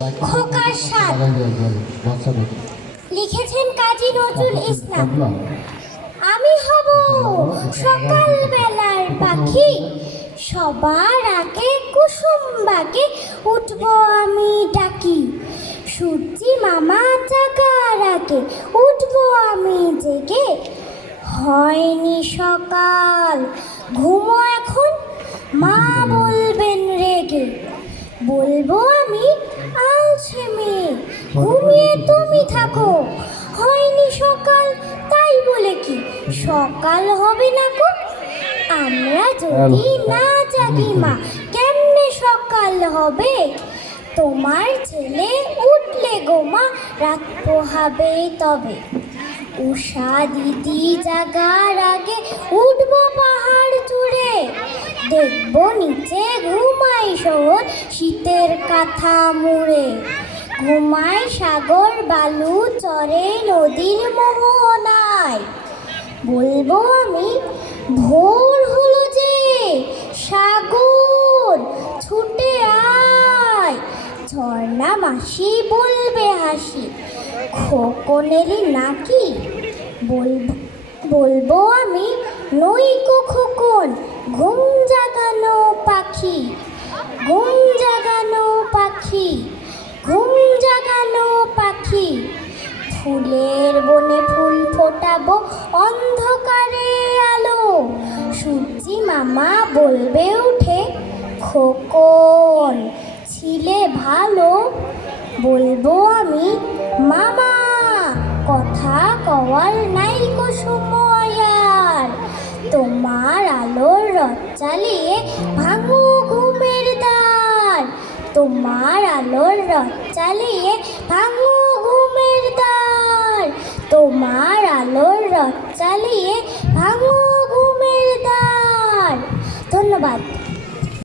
খোকার সাথ লিখেছেন কাজী নজরুল ইসলাম। আমি হব সকাল বেলার পাখি, সবার আগে কুসুম বাগে উঠব আমি ডাকি। সূর্যি মামা জাগার আগে উঠব আমি জেগে। হয়নি সকাল, ঘুমো এখন, মা বলবেন রেগে। বলবো আমি আলছে মেয়ে, ঘুমিয়ে তুমি থাকো। হয়নি সকাল, তাই বলে কি সকাল হবে না গো? আমরা যদি না জাগি মা, কেমনে সকাল হবে? তোমার ছেলে উঠলে গো মা, রাত পোহাবে তবে। উষা দিদি জাগার আগে উঠবো পাহাড় চূড়ে। দেখবো নিচে ঘুমাই শহর শীতের কাঁথা মুড়ে। ঘুমাই সাগর বালু চরে নদীর মোহনায়। বলবো আমি ভোর হলো যে, সাগর ছুটে আয়। ঝর্ণা মাসি বলবে হাসি, খোকনেলি নাকি? বলবো আমি নইকো খোকন, ঘুম জাগানো পাখি। ঘুম জাগানো পাখি, ঘুম জাগানো পাখি। ফুলের বনে ফুল ফোটাবো অন্ধকারে আলো। সূর্যি মামা বলবে উঠে, খোকন ছিলে ভালো। বলবো আমি মামা কথা কওয়ার নাই গো সময় আর। তোমার আলোর রথ চালিয়ে ভাঙো ঘুমের দ্বার। তোমার আলোর রথ চালিয়ে ভাঙো ঘুমের দ্বার। তোমার আলোর রথ চালিয়ে ভাঙো